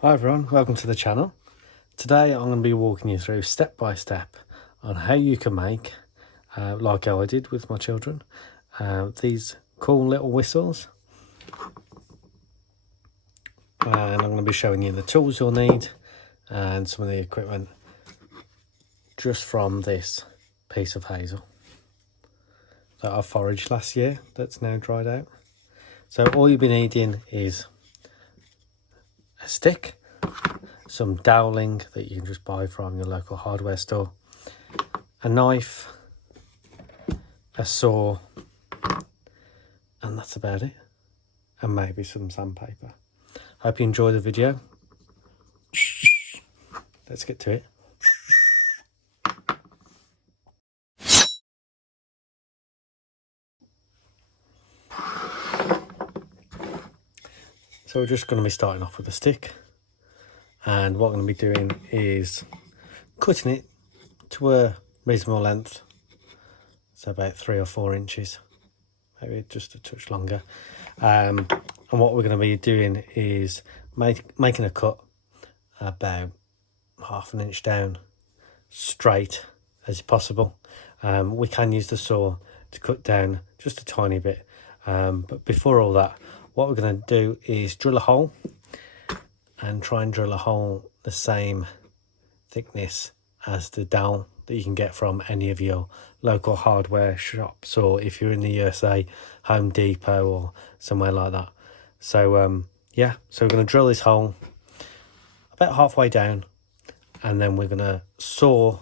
Hi everyone, welcome to the channel. Today I'm going to be walking you through step by step on how you can make, like how I did with my children, these cool little whistles. And I'm going to be showing you the tools you'll need and some of the equipment just from this piece of hazel that I foraged last year that's now dried out. So all you'll be needing is a stick, some doweling that you can just buy from your local hardware store, a knife, a saw, and that's about it, and maybe some sandpaper. Hope you enjoy the video. Let's get to it. So we're just going to be starting off with a stick, and what I'm going to be doing is cutting it to a reasonable length, so about 3 or 4 inches, maybe just a touch longer. And what we're going to be doing is making a cut about 1/2 inch down, straight as possible. We can use the saw to cut down just a tiny bit, but before all that, what we're going to do is drill a hole, and try and drill a hole the same thickness as the dowel that you can get from any of your local hardware shops, or if you're in the USA, Home Depot or somewhere like that. So yeah, so we're going to drill this hole about halfway down, and then we're going to saw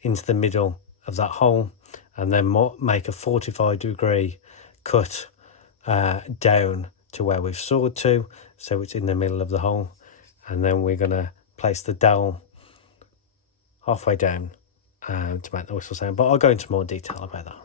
into the middle of that hole, and then make a 45-degree cut down to where we've sawed to, so it's in the middle of the hole. And then we're going to place the dowel halfway down to make the whistle sound, but I'll go into more detail about that.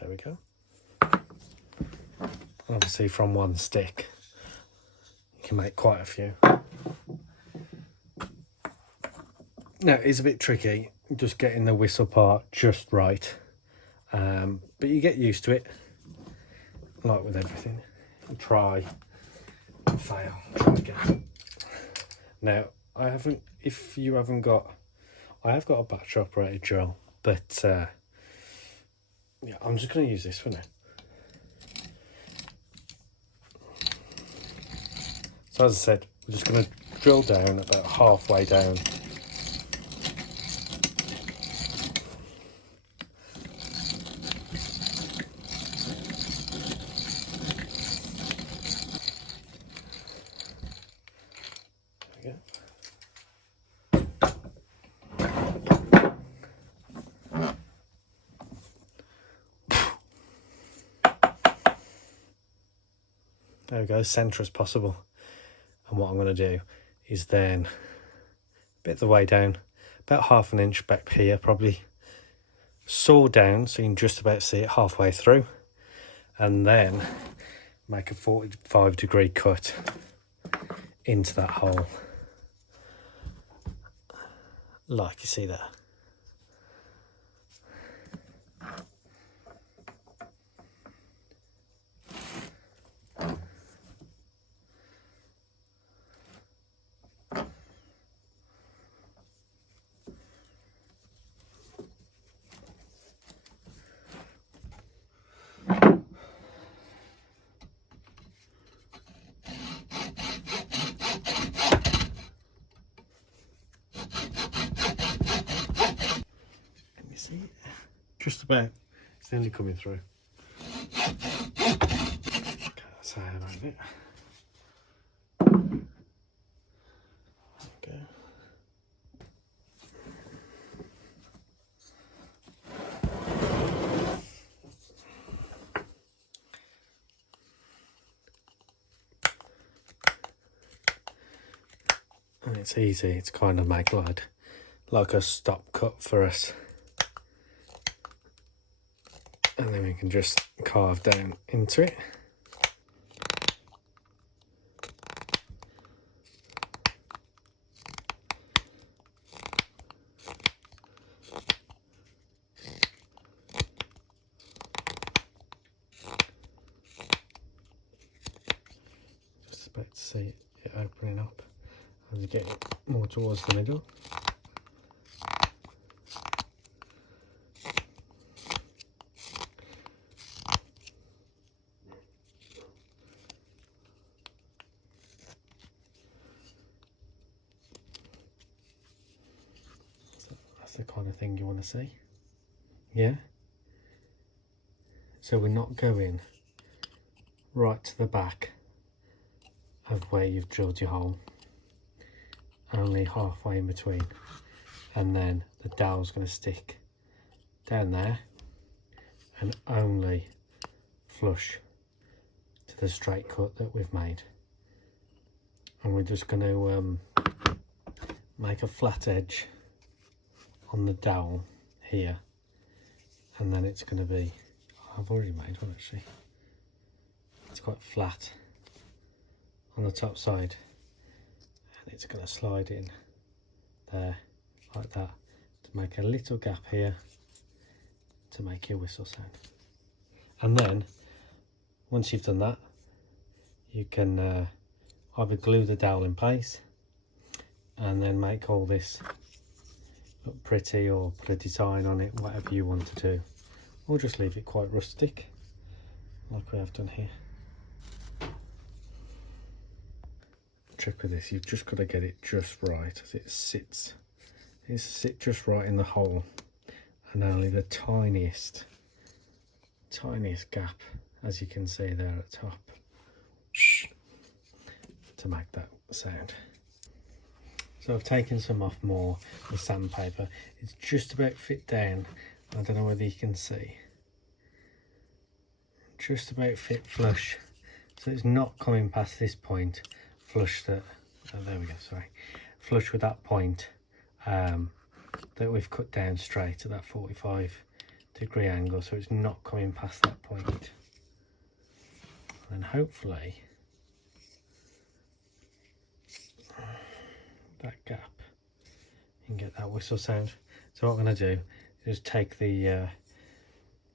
There we go. Obviously from one stick you can make quite a few. Now it's a bit tricky just getting the whistle part just right, but you get used to it, like with everything. You try, fail, try again. Now I have got a battery operated drill, but yeah, I'm just going to use this for now. So as I said, we're just going to drill down about halfway down. There we go. There we go, centre as possible. And what I'm going to do is then bit the way down, about 1/2 inch back here, probably saw down so you can just about see it halfway through, and then make a 45-degree cut into that hole, like you see there. See, just about, it's nearly coming through. Okay, that's how I like it. Okay. And it's easy, it's kind of make like a stop cut for us. and then we can just carve down into it. Just about to see it opening up as you get more towards the middle. That's the kind of thing you want to see. Yeah. So we're not going right to the back of where you've drilled your hole, only halfway in between, and then the dowel's going to stick down there and only flush to the straight cut that we've made. And we're just going to make a flat edge on the dowel here, and then it's going to be, I've already made one actually, it's quite flat on the top side, and it's going to slide in there like that to make a little gap here to make your whistle sound. And then once you've done that, you can either glue the dowel in place and then make all this look pretty, or put a design on it, whatever you want to do, or just leave it quite rustic like we have done here. The trick with this, you've just got to get it just right as it sits. It sits just right in the hole, and only the tiniest gap, as you can see there at the top, to make that sound. So I've taken some off more with sandpaper. It's just about fit down. I don't know whether you can see. Just about fit flush. So it's not coming past this point. Flush that, oh, there we go, sorry. Flush with that point that we've cut down straight at that 45-degree angle. So it's not coming past that point. And hopefully that gap, you can get that whistle sound. So what I'm going to do is take the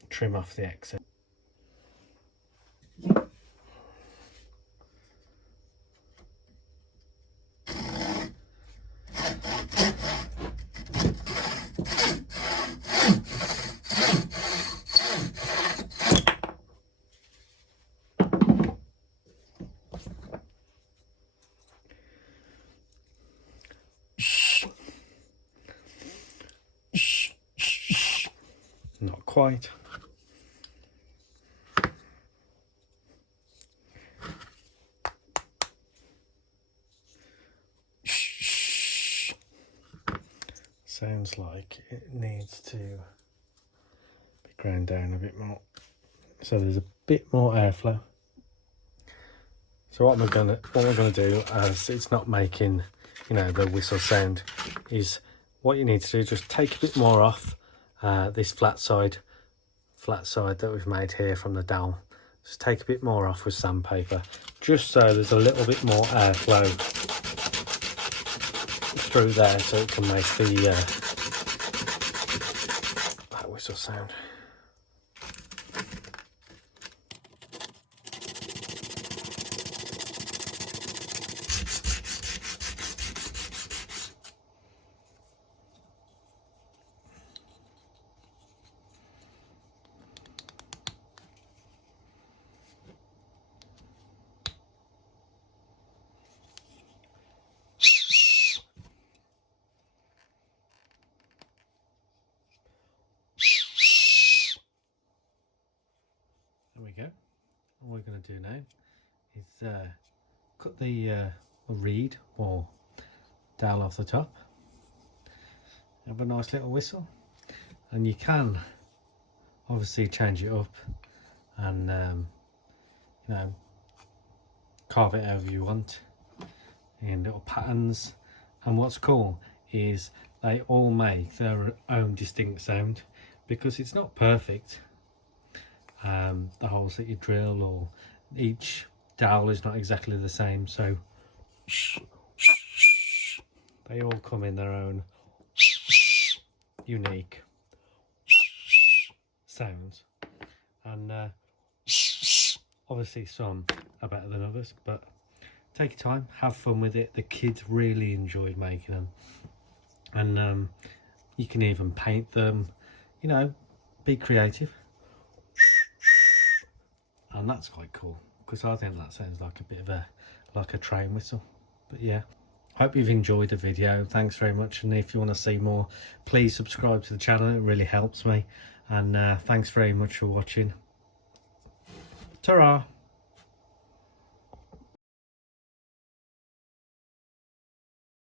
trim off the excess. Not quite. Sounds like it needs to be ground down a bit more, so there's a bit more airflow. So what we're gonna do, as it's not making, you know, the whistle sound, is what you need to do, just take a bit more off this flat side that we've made here from the dowel. Just take a bit more off with sandpaper, just so there's a little bit more airflow through there, so it can make the that whistle sound. There we go. All we're going to do now is cut the reed or dowel off the top. Have a nice little whistle, and you can obviously change it up and you know, carve it however you want in little patterns. And what's cool is they all make their own distinct sound, because it's not perfect. the holes that you drill, or each dowel is not exactly the same, so they all come in their own unique sounds, and obviously some are better than others, but take your time, have fun with it. The kids really enjoyed making them, and you can even paint them, you know, be creative, and that's quite cool, because I think that sounds like a bit of a train whistle. But yeah, hope you've enjoyed the video. Thanks very much, and if you want to see more, please subscribe to the channel, it really helps me. And thanks very much for watching. Ta-ra.